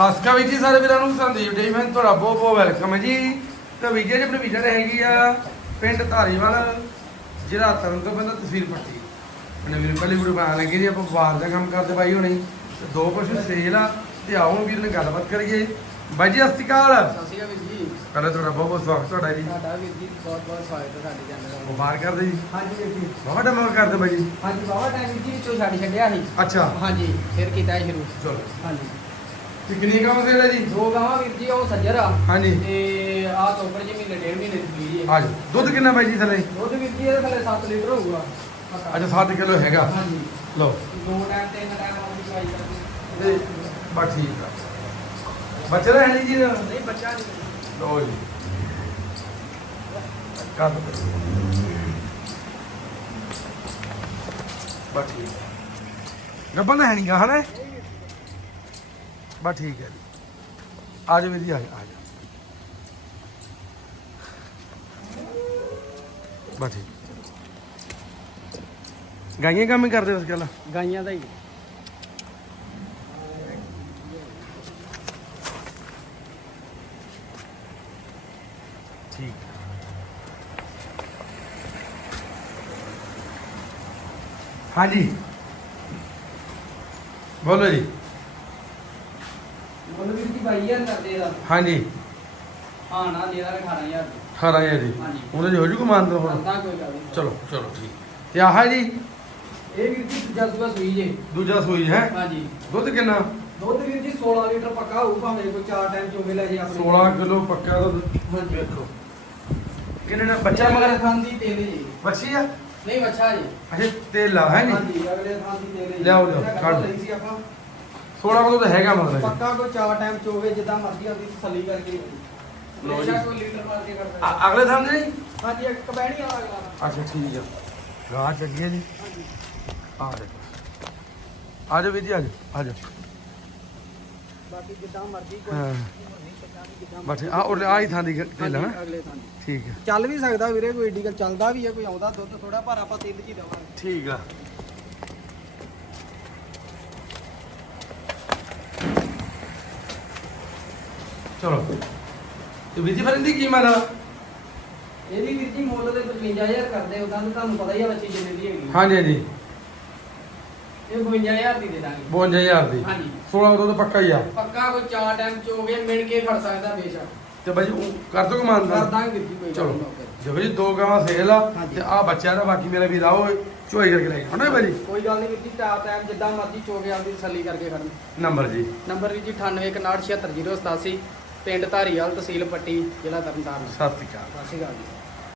ਸਸਕਾ ਵੀ ਜੀ ਸਾਰੇ ਵੀਰਾਂ ਨੂੰ ਸੰਦੀਪ ਜੀ ਮੈਂ ਤੁਹਾਡਾ ਬਹੁਤ ਬਹੁਤ ਵੈਲਕਮ ਹੈ ਜੀ। ਤੇ ਵੀਜੇ ਜੀ ਆਪਣੀ ਵਿਜਨ ਹੈਗੀ ਆ ਪਿੰਡ ਧਾਰੀਵਾਲ ਜ਼ਿਲ੍ਹਾ ਤਰਨ ਤੋਂ ਬੰਦਾ ਤਸਵੀਰ ਪੱਟੀ। ਇਹਨੇ ਵੀਰ ਪਹਿਲੀ ਵੀਡੀਓ ਬਣਾ ਲੱਗੇ ਜੀ ਆਪਾਂ ਬਾਹਰ ਦਾ ਕੰਮ ਕਰਦੇ ਬਾਈ ਹੋਣੀ। ਤੇ ਦੋ ਪਸ਼ੂ ਸੇਲ ਆ ਤੇ ਆਓ ਵੀਰ ਨਾਲ ਗੱਲਬਾਤ ਕਰੀਏ। ਬਾਈ ਜੀ ਸਤਿ ਸ਼੍ਰੀ ਅਕਾਲ। ਸਤਿ ਸ਼੍ਰੀ ਅਕਾਲ ਵੀਰ ਜੀ। ਪਹਿਲਾਂ ਤੁਹਾਡਾ ਬਹੁਤ ਬਹੁਤ ਸਵਾਗਤ ਤੁਹਾਡਾ ਜੀ। ਤੁਹਾਡਾ ਵੀਰ ਜੀ ਬਹੁਤ ਬਹੁਤ ਸਵਾਗਤ ਹੈ ਸਾਡੇ ਚੈਨਲ ਦਾ ਮੁਬਾਰਕ ਕਰਦੇ ਜੀ। ਹਾਂਜੀ ਵੀਰ ਜੀ। ਬਹੁਤ ਟਾਈਮ ਕਰਦੇ ਬਾਈ ਜੀ। ਹਾਂਜੀ ਬਾਬਾ ਟਾਈਮ ਜੀ ਵਿੱਚੋਂ ਛੱਡ ਛੱਡਿਆ ਸੀ। ਅੱਛਾ। ਹਾਂਜੀ ਫਿਰ ਕੀਤਾ ਸ਼ੁਰੂ। ਚਲੋ। ਹਾਂਜੀ। ਤੇ ਕਿੰਨੀ ਕੰਮ ਸੇਲ ਹੈ ਜੀ। ਦੋ ਗਾਵਾਂ ਵੀਰ ਜੀ ਉਹ ਸੱਜਰ ਆ। ਹਾਂਜੀ। ਤੇ ਆਹ ਤੋਪਰ ਜੀ ਮਹੀਨੇ ਡੇਢ ਮਹੀਨੇ ਦੀ ਜੀ ਆ। ਜਾਓ ਦੁੱਧ ਕਿੰਨਾ ਬਾਈ ਜੀ ਥੱਲੇ? ਦੁੱਧ ਵੀਰ ਜੀ ਇਹਦੇ ਥੱਲੇ 7 ਲੀਟਰ ਹੋਊਗਾ। ਅੱਛਾ 7 ਕਿਲੋ ਹੈਗਾ। ਹਾਂਜੀ ਲਓ। ਦੋ ਟਾਈਮ ਤਿੰਨ ਟਾਈਮ ਆਉਂਦੀ ਦਵਾਈ ਤੇ ਕਰਦੇ। ਬਸ ਠੀਕ ਆ। ਬੱਚਾ ਤਾਂ ਹੈ ਨਹੀਂ ਜੀ? ਇਹਦਾ? ਨਹੀਂ ਬੱਚਾ ਨਹੀਂ। ਲਓ ਜੀ। ਕਰ ਦੋ। ਬਸ ਠੀਕ ਗੱਬਨ ਹੈ ਨਹੀਂ ਗਾ ਹਨਾ? ਬਸ ਠੀਕ ਹੈ ਜੀ। ਆ ਜਾਓ ਵੀਰ ਜੀ ਆ ਜਾਓ ਆ ਜਾਓ। ਬਸ ਠੀਕ। ਗਾਈਆਂ ਕੰਮ ਹੀ ਕਰਦੇ ਉਸ ਗੱਲ? ਗਾਈਆਂ ਦਾ ਹੀ। ਠੀਕ। ਹਾਂਜੀ। ਬੋਲੋ ਜੀ। ਮੁੱਲ ਵੀਰ ਜੀ 22000 ਕਰਦੇ ਦਾ ਹਾਂਜੀ। ਹਾਂ ਨਾ ਦੇ ਦਾ 18000 ਖਾਰਾ ਜੀ ਜੀ। ਹਾਂਜੀ। ਉਹਨੇ ਜੋ ਜੂ ਮੰਨ ਦੋ ਹੁਣ? ਕੋਈ ਨਹੀਂ। ਚਲੋ ਚਲੋ ਠੀਕ। ਤੇ ਆਹ ਜੀ? ਇਹ ਵੀਰ ਜੀ ਦੂਜਾ ਸੂਆ ਸੂਈ ਜੇ। ਦੂਜਾ ਸੂਈ ਹੈ? ਹਾਂਜੀ। ਦੁੱਧ ਕਿੰਨਾ? ਦੁੱਧ ਵੀਰ ਜੀ 16 ਲੀਟਰ ਪੱਕਾ ਹੋਊ ਭਾਵੇਂ ਕੋਈ ਚਾਰ ਟਾਈਮ ਚੋਗੇ ਲੈ ਜੇ ਆਪਣੇ। 16 ਕਿਲੋ ਪੱਕਾ ਦੁੱਧ। ਹਾਂਜੀ ਵੇਖੋ। ਕਿੰਨੇ ਦਾ ਬੱਚਾ ਮਗਰ ਮਗਰ? ਥਾਂ ਦੀ ਤੇਲੇ ਜੀ। ਬੱਚੀ ਆ? ਨਹੀਂ ਬੱਚਾ ਜੀ ਅਜੇ ਤੇਲ ਹੈ ਜੀ ਹਾਂਜੀ ਅਗਲੇ ਥਾਂ ਦੀ ਤੇਲੇ ਜੀ। ਲਿਆਓ, ਲਿਆਓ, ਕੱਢ। ਗੱਲ ਲਈ ਸੀ ਆਪਾਂ। 16 ਕਿਲੋ ਤਾਂ ਹੈਗਾ ਮਤਲਬ ਪੱਕਾ ਕੋਈ ਚਾਰ ਟਾਈਮ ਚੋਗੇ ਜਿੱਦਾਂ ਮਰਜ਼ੀ ਆਉਂਦੀ ਤਸੱਲੀ ਕਰਕੇ ਲਓ ਜੀ। ਹਮੇਸ਼ਾ ਕੋਈ ਲੀਟਰ ਮਾਰ ਕੇ ਕਰ ਸਕਦਾ ਅ- ਅਗਲੇ ਥਾਂ ਨਹੀਂ ਹਾਂਜੀ ਇੱਕ ਕਬੈਣੀ ਵਾਲਾ ਅਗਲਾ। ਅੱਛਾ ਠੀਕ ਆ। ਗਾਹ ਚੱਲੀ ਹੈ ਜੀ। ਹਾਂਜੀ। ਆ ਦੇਖੋ। ਆ ਜਾਓ ਵੀਰ ਜੀ ਆ ਜਾਓ ਆ ਜਾਓ। ਬਾਕੀ ਜਿੱਦਾਂ ਮਰਜ਼ੀ ਕੋਈ ਹਾਂ। ਜਿੱਦਾਂ ਵੀ ਜਿੱਦਾਂ ਬਸ ਆ ਉਹ ਆ ਹੀ ਥਾਂ ਦੀ ਤੇਲ ਹੈ ਨਾ? ਹਾਂਜੀ, ਅਗਲੇ ਥਾਂ ਦੀ। ਠੀਕ ਹੈ ਚੱਲ ਵੀ ਸਕਦਾ ਵੀਰੇ ਕੋਈ ਏਡੀ ਗੱਲ ਚੱਲਦਾ ਵੀ ਹੈ ਕੋਈ ਆਉਂਦਾ ਦੁੱਧ ਥੋੜਾ ਪਰ ਆਪਾਂ ਤਿੰਨ ਜੀ ਦਵਾਂਗੇ। ਠੀਕ ਆ। ਚਲੋ। ਤੇ ਵੀਰ ਜੀ ਫਿਰ ਇਹਦੀ ਕੀਮਤ ਇਹਦੀ ਵੀਰ ਜੀ ਮੁੱਲ ਦੇ 55000 ਕਰਦੇ ਉਦਾਂ ਤਾਂ ਤੁਹਾਨੂੰ ਪਤਾ ਹੀ ਆ ਬੱਚੀ ਜਿੰਨੇ ਦੀ ਹੈਗੀ। ਹਾਂਜੀ ਹਾਂਜੀ। ਇਹ 52000 ਦੀ ਦੇ ਦਾਂਗੇ। 52000 ਦੀ। ਹਾਂਜੀ। 16 ਉਦੋਂ ਤਾਂ ਪੱਕਾ ਹੀ ਆ। ਪੱਕਾ ਕੋਈ ਚਾਰ ਟਾਈਮ ਚੋਗੇ ਮਿਣ ਕੇ ਖੜ ਸਕਦਾ ਬੇਸ਼ੱਕ ਤੇ ਬਾਈ ਉਹ ਕਰ ਦੋ ਕਮਾਨ ਕਰ ਦਾਂਗੇ ਜੀ ਕੋਈ ਚਲੋ। ਦੇਖੋ ਜੀ ਦੋ ਗਾਵਾਂ ਸੇਲ ਆ। ਤੇ ਆ ਬੱਚਿਆਂ ਦਾ ਬਾਕੀ ਮੇਰਾ ਵੀਰ ਆਓ ਚੋਈ ਕਰਕੇ ਲੈ ਕੇ ਹਣਾ ਬਾਈ ਕੋਈ ਗੱਲ ਨਹੀਂ ਵੀਰ ਜੀ ਚਾਰ ਟਾਈਮ ਜਿੱਦਾਂ ਮਰਜ਼ੀ ਚੋਗੇ ਆਪਦੀ ਤਸੱਲੀ ਕਰਕੇ ਖੜਨ ਨੰਬਰ ਜੀ। ਨੰਬਰ ਵੀਰ ਜੀ 9816676087 ਪਿੰਡ ਧਾਰੀਵਾਲ ਤਹਿਸੀਲ ਪੱਟੀ ਜ਼ਿਲ੍ਹਾ ਤਰਨਤਾਰਨ। ਸਤਿ ਸ਼੍ਰੀ ਅਕਾਲ। ਸਤਿ ਸ਼੍ਰੀ ਅਕਾਲ ਜੀ।